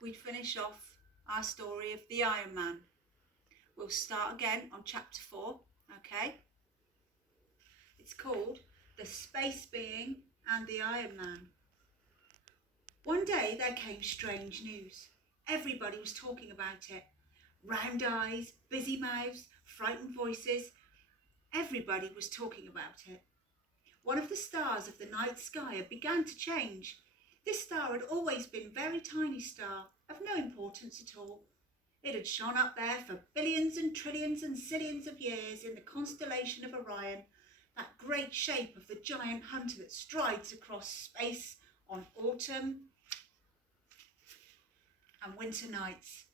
we'd finish off our story of the Iron Man. We'll start again on chapter 4, okay? It's called The Space Being and the Iron Man. One day there came strange news. Everybody was talking about it. Round eyes, busy mouths, frightened voices. Everybody was talking about it. One of the stars of the night sky had begun to change. This star had always been a very tiny star, of no importance at all. It had shone up there for billions and trillions and zillions of years in the constellation of Orion, that great shape of the giant hunter that strides across space on autumn and winter nights.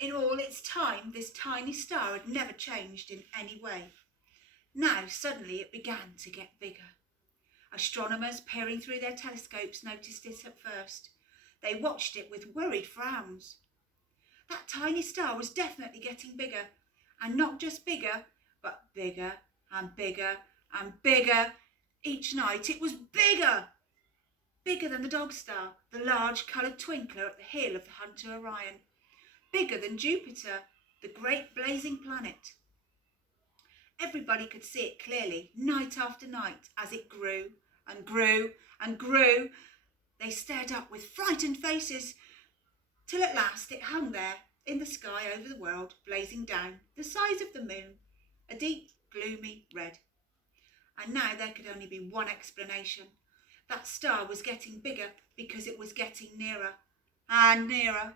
In all its time, this tiny star had never changed in any way. Now, suddenly, it began to get bigger. Astronomers peering through their telescopes noticed it at first. They watched it with worried frowns. That tiny star was definitely getting bigger, and not just bigger, but bigger and bigger and bigger. Each night it was bigger! Bigger than the Dog Star, the large coloured twinkler at the heel of the hunter Orion. Bigger than Jupiter, the great blazing planet. Everybody could see it clearly, night after night, as it grew and grew and grew. They stared up with frightened faces, till at last it hung there in the sky over the world, blazing down, the size of the moon, a deep, gloomy red. And now there could only be one explanation. That star was getting bigger because it was getting nearer and nearer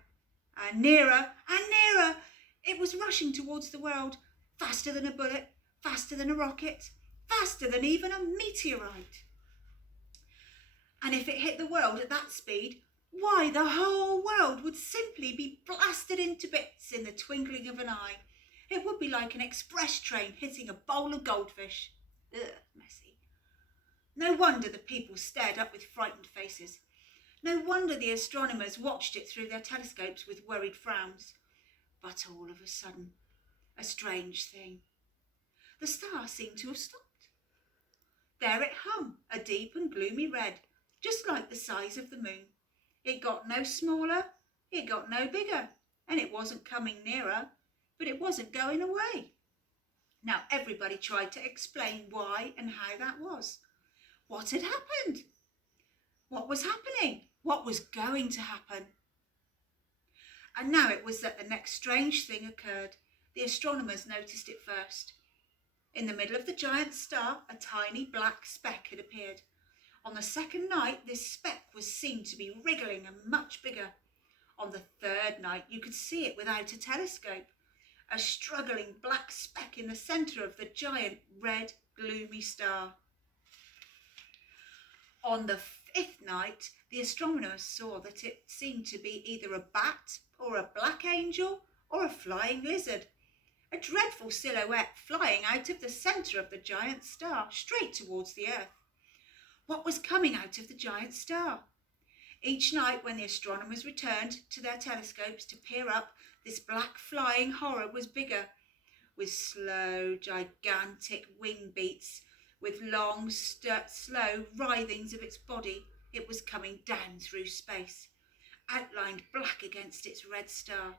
and nearer and nearer. It was rushing towards the world, faster than a bullet, faster than a rocket, faster than even a meteorite. And if it hit the world at that speed, why, the whole world would simply be blasted into bits in the twinkling of an eye. It would be like an express train hitting a bowl of goldfish. Ugh, messy. No wonder the people stared up with frightened faces. No wonder the astronomers watched it through their telescopes with worried frowns. But all of a sudden, a strange thing. The star seemed to have stopped. There it hung, a deep and gloomy red, just like the size of the moon. It got no smaller, it got no bigger, and it wasn't coming nearer, but it wasn't going away. Now everybody tried to explain why and how that was. What had happened? What was happening? What was going to happen? And now it was that the next strange thing occurred. The astronomers noticed it first. In the middle of the giant star, a tiny black speck had appeared. On the second night, this speck was seen to be wriggling and much bigger. On the third night, you could see it without a telescope, a struggling black speck in the centre of the giant red, gloomy star. On the fifth night, the astronomers saw that it seemed to be either a bat or a black angel or a flying lizard, a dreadful silhouette flying out of the centre of the giant star, straight towards the earth. What was coming out of the giant star? Each night when the astronomers returned to their telescopes to peer up, this black flying horror was bigger, with slow, gigantic wing beats, with long, slow writhings of its body. It was coming down through space, outlined black against its red star.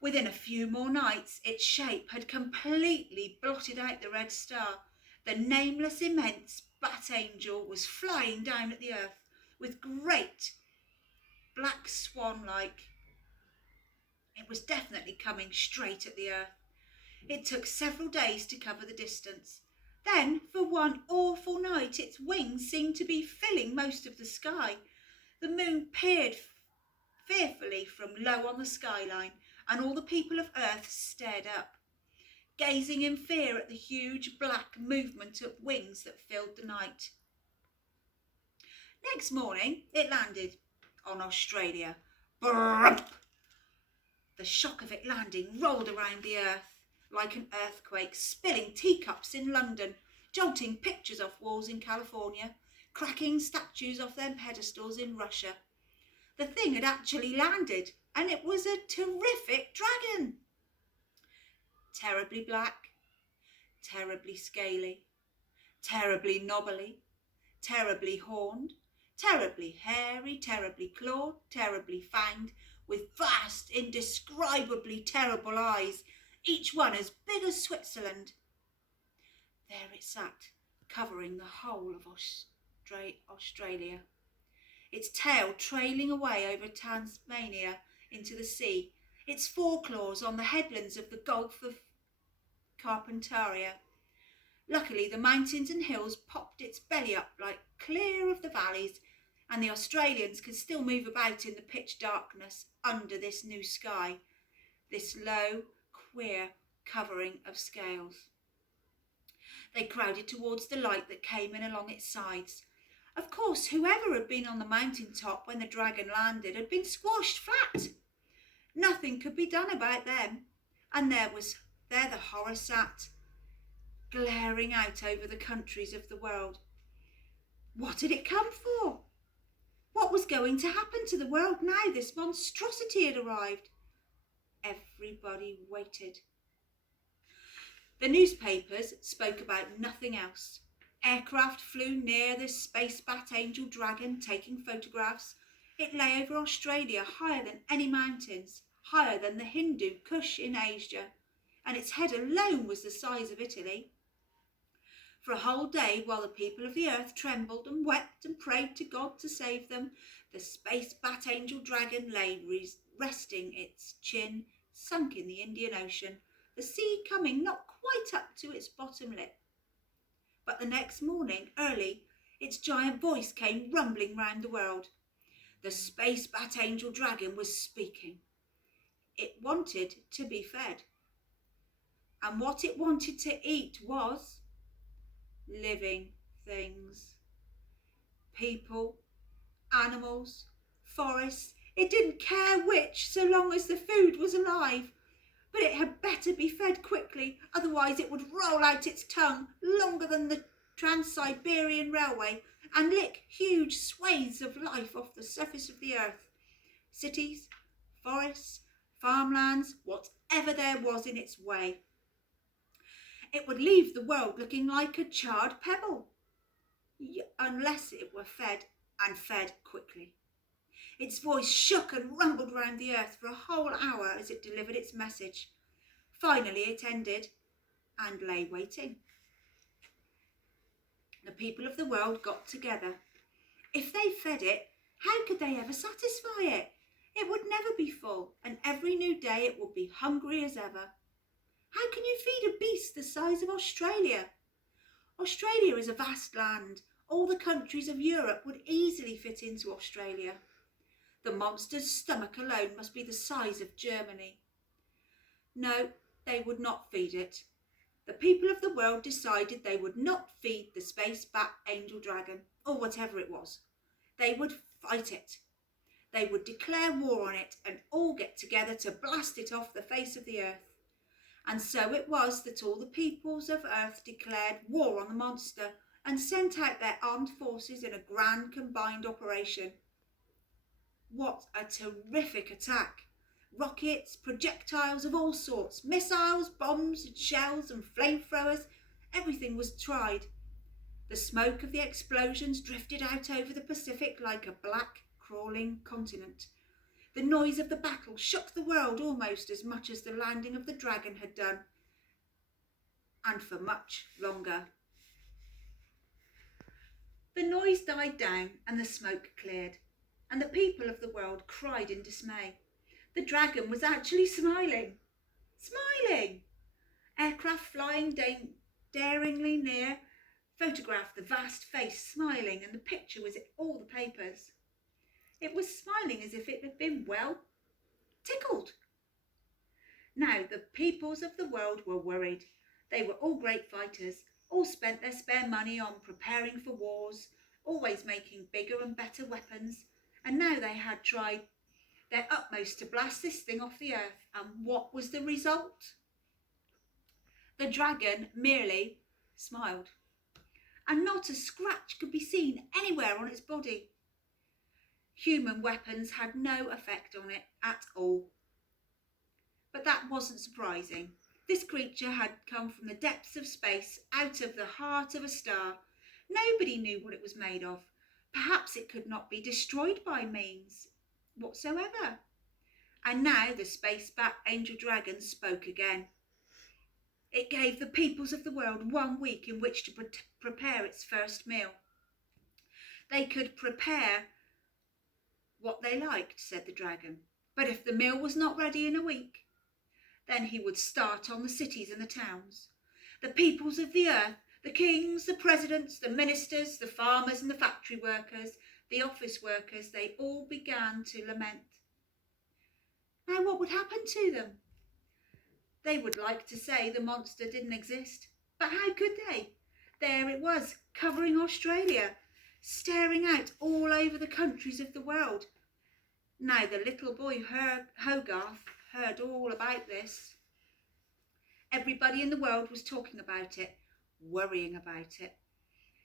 Within a few more nights, its shape had completely blotted out the red star. The nameless, immense bat angel was flying down at the earth with great black swan-like. It was definitely coming straight at the earth. It took several days to cover the distance. Then, for one awful night, its wings seemed to be filling most of the sky. The moon peered fearfully from low on the skyline, and all the people of Earth stared up, gazing in fear at the huge black movement of wings that filled the night. Next morning, it landed on Australia. Brrrp! The shock of it landing rolled around the earth like an earthquake, spilling teacups in London, jolting pictures off walls in California, cracking statues off their pedestals in Russia. The thing had actually landed, and it was a terrific dragon. Terribly black, terribly scaly, terribly knobbly, terribly horned, terribly hairy, terribly clawed, terribly fanged, with vast, indescribably terrible eyes, each one as big as Switzerland. There it sat, covering the whole of Australia, its tail trailing away over Tasmania into the sea, its foreclaws on the headlands of the Gulf of Carpentaria. Luckily, the mountains and hills popped its belly up like clear of the valleys, and the Australians could still move about in the pitch darkness under this new sky, this low, queer covering of scales. They crowded towards the light that came in along its sides. Of course, whoever had been on the mountain top when the dragon landed had been squashed flat. Nothing could be done about them, and there the horror sat, glaring out over the countries of the world. What had it come for? What was going to happen to the world now this monstrosity had arrived? Everybody waited. The newspapers spoke about nothing else. Aircraft flew near the space bat angel dragon, taking photographs. It lay over Australia, higher than any mountains, higher than the Hindu Kush in Asia, and its head alone was the size of Italy. For a whole day, while the people of the earth trembled and wept and prayed to God to save them, the space bat angel dragon lay resting its chin sunk in the Indian Ocean, the sea coming not quite up to its bottom lip. But the next morning, early, its giant voice came rumbling round the world. The space bat angel dragon was speaking. It wanted to be fed. And what it wanted to eat was living things. People, animals, forests. It didn't care which, so long as the food was alive. But it had better be fed quickly, otherwise it would roll out its tongue longer than the Trans-Siberian Railway and lick huge swathes of life off the surface of the earth. Cities, forests, farmlands, whatever there was in its way. It would leave the world looking like a charred pebble, unless it were fed, and fed quickly. Its voice shook and rumbled round the earth for a whole hour as it delivered its message. Finally it ended and lay waiting. The people of the world got together. If they fed it, how could they ever satisfy it? It would never be full, and every new day it would be hungry as ever. How can you feed a beast the size of Australia? Australia is a vast land. All the countries of Europe would easily fit into Australia. The monster's stomach alone must be the size of Germany. No, they would not feed it. The people of the world decided they would not feed the space bat angel dragon, or whatever it was. They would fight it. They would declare war on it and all get together to blast it off the face of the earth. And so it was that all the peoples of earth declared war on the monster and sent out their armed forces in a grand combined operation. What a terrific attack! Rockets, projectiles of all sorts, missiles, bombs and shells and flamethrowers, everything was tried. The smoke of the explosions drifted out over the Pacific like a black, crawling continent. The noise of the battle shook the world almost as much as the landing of the dragon had done, and for much longer. The noise died down and the smoke cleared, and the people of the world cried in dismay. The dragon was actually smiling. Smiling! Aircraft flying daringly near photographed the vast face smiling, and the picture was in all the papers. It was smiling as if it had been, well, tickled. Now the peoples of the world were worried. They were all great fighters, all spent their spare money on preparing for wars, always making bigger and better weapons, and now they had tried their utmost to blast this thing off the earth. And what was the result? The dragon merely smiled, and not a scratch could be seen anywhere on its body. Human weapons had no effect on it at all. But that wasn't surprising. This creature had come from the depths of space, out of the heart of a star. Nobody knew what it was made of. perhaps it could not be destroyed by means whatsoever. And now the space-backed angel dragon spoke again. It gave the peoples of the world 1 week in which to prepare its first meal. They could prepare what they liked, said the dragon, but if the meal was not ready in a week, then he would start on the cities and the towns. The peoples of the earth, the kings, the presidents, the ministers, the farmers and the factory workers, the office workers, they all began to lament. Now what would happen to them? They would like to say the monster didn't exist, but how could they? There it was, covering Australia, staring out all over the countries of the world. Now the little boy Hogarth heard all about this. Everybody in the world was talking about it, worrying about it.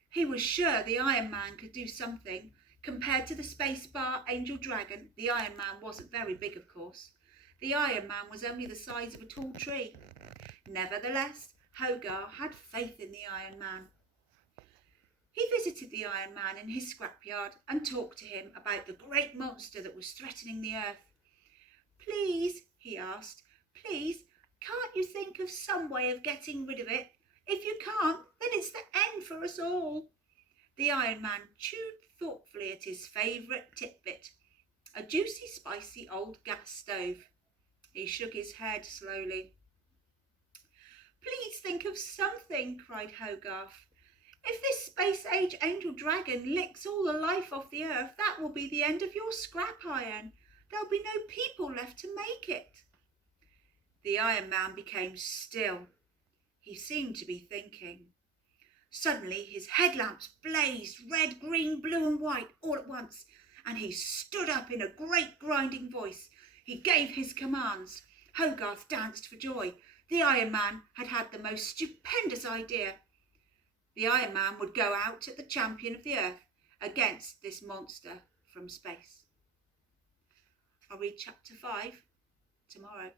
He was sure the Iron Man could do something. Compared to the spacebar angel dragon, the Iron Man wasn't very big, of course. The Iron Man was only the size of a tall tree. Nevertheless, Hogarth had faith in the Iron Man. He visited the Iron Man in his scrapyard and talked to him about the great monster that was threatening the earth. Please, he asked, please, can't you think of some way of getting rid of it? If you can't, then it's the end for us all. The Iron Man chewed thoughtfully at his favourite titbit, a juicy, spicy old gas stove. He shook his head slowly. Please think of something, cried Hogarth. If this space-age angel dragon licks all the life off the earth, that will be the end of your scrap iron. There'll be no people left to make it. The Iron Man became still. He seemed to be thinking. Suddenly his headlamps blazed red, green, blue and white all at once, and he stood up in a great grinding voice. He gave his commands. Hogarth danced for joy. The Iron Man had had the most stupendous idea. The Iron Man would go out at the champion of the earth against this monster from space. I'll read chapter 5 tomorrow.